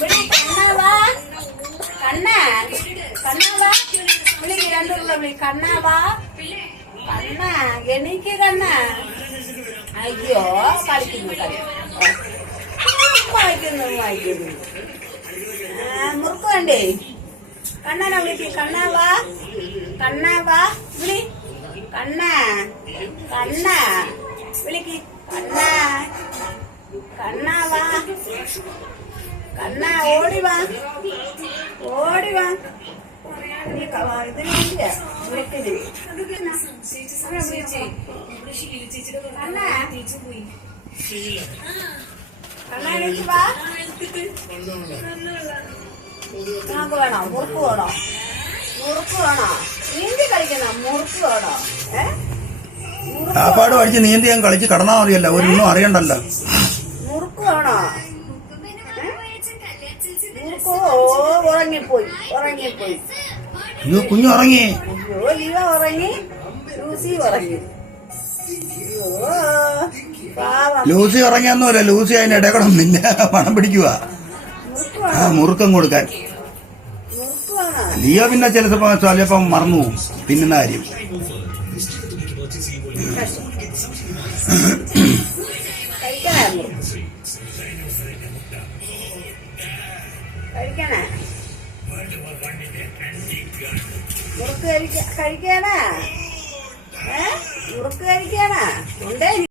വിളി കണ്ണാവാ കണ്ണാ കണ്ണാവാ വിളി രണ്ടുള്ള വിളി കണ്ണാവാ കണ്ണാ എനിക്ക് കണ്ണാ അയ്യോ കളിക്കുന്നു കളി വായിക്കുന്നു വായിക്കുന്നു ആ, മുറുക്ക് വേണ്ടേ കണ്ണനെ വിളിക്ക് കണ്ണാവാ കണ്ണാവാ വിളി കണ്ണാ കണ്ണാ വിളിക്ക് കണ്ണാ കണ്ണാ ഓടി വാ. ഓടി വാ. വീട്ടിൽ. കണ്ണാ. എനിക്ക് വാ. നമുക്ക് വേണോ? മുറുക്ക് വേണോ? മുറുക്ക് വേണോ? നീന്തി കളിക്കണോ? മുറുക്ക് വേണോ? ഏ? കാപ്പാട് പഠിച്ച് നീന്തി ഞാൻ കളിച്ച് കടന്നാ മതിയല്ല. ഒരു ഒന്നും അറിയണ്ടല്ലോ. ഓ ഉറങ്ങിപ്പോയി ഉറങ്ങിപ്പോയി. അയ്യോ കുഞ്ഞു ഉറങ്ങി. അയ്യോ ലീവ ഉറങ്ങി. ലൂസി ഉറങ്ങി. ലൂസി ഉറങ്ങിയൊന്നുമില്ല. ലൂസി അതിന്റെ ഇടകടം നിന്നെ പണം പിടിക്കുക ആ മുറുക്കം കൊടുക്കാൻ. ലിയോ പിന്നെ ചില ചിലപ്പം മറന്നു പോകും. പിന്നെ കാര്യം? കഴിക്കണേ? മുറുക്ക് കഴിക്ക കഴിക്കാനാ ഏ? മുറുക്ക് കഴിക്കാനാ ഉണ്ടേ